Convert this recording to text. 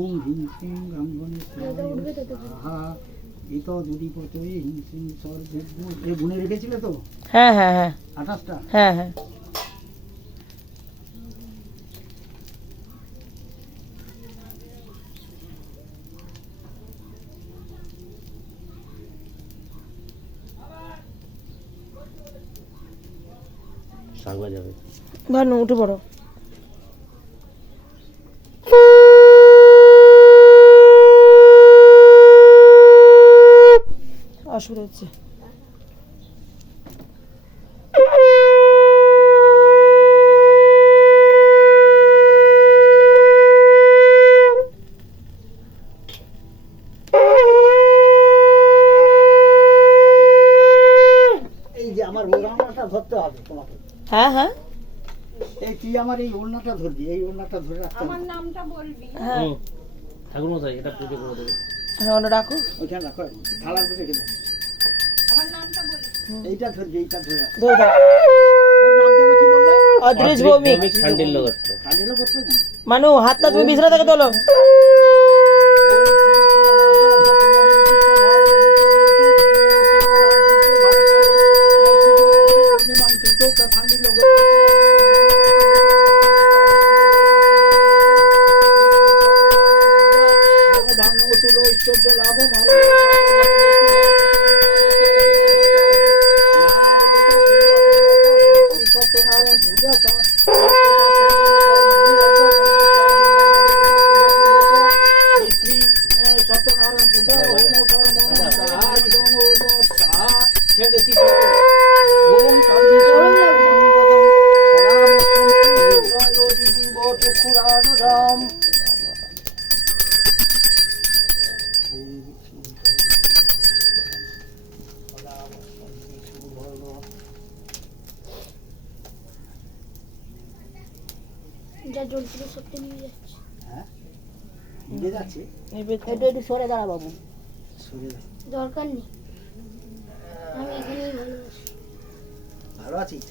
ওম হিং সিং গাঙ্গনে স্বাহা ইতো দুদিপতয়ে হিং সিং সর্বজ্ঞ। এ গুনে রেখেছিলে তো? হ্যাঁ হ্যাঁ হ্যাঁ 28টা। হ্যাঁ হ্যাঁ। শাক বাজাবে। ভানু উঠে পড়ো। অসুবিধা হচ্ছে। এই যে আমার ওড়নাটা ধরতে হবে তোমাকে। হ্যাঁ হ্যাঁ এই তুই আমার এই ওড়নাটা ধরবি, এই ওড়নাটা ধরে রাখতে হবে। আমার নামটা বলবি। হ্যাঁ ঠাকুর মশাই এটা পুজো করে দেবে। হ্যাঁ ওটা রাখো। ওইখানে রাখো, থালার উপরে রেখে দাও। আমার নামটা বলবি। এইটা ধরবি, এইটা ধরে রাখ। ধরে থাক। ওর নাম যেন কি বললে? অদ্রিজ ভৌমিক। শান্ডিল লগত্ব। কালিলো করতে না? মানু হাতটা তুমি বিছানা থেকে তোলো। যা জল ছিল সবটা নিয়ে যাচ্ছে। হ্যাঁ নিয়ে যাচ্ছে। এটা একটু সরে দাঁড়া বাবু। সরে যা। দরকার নেই, আমি এখানেই ভালো আছি। ভালো আছিস?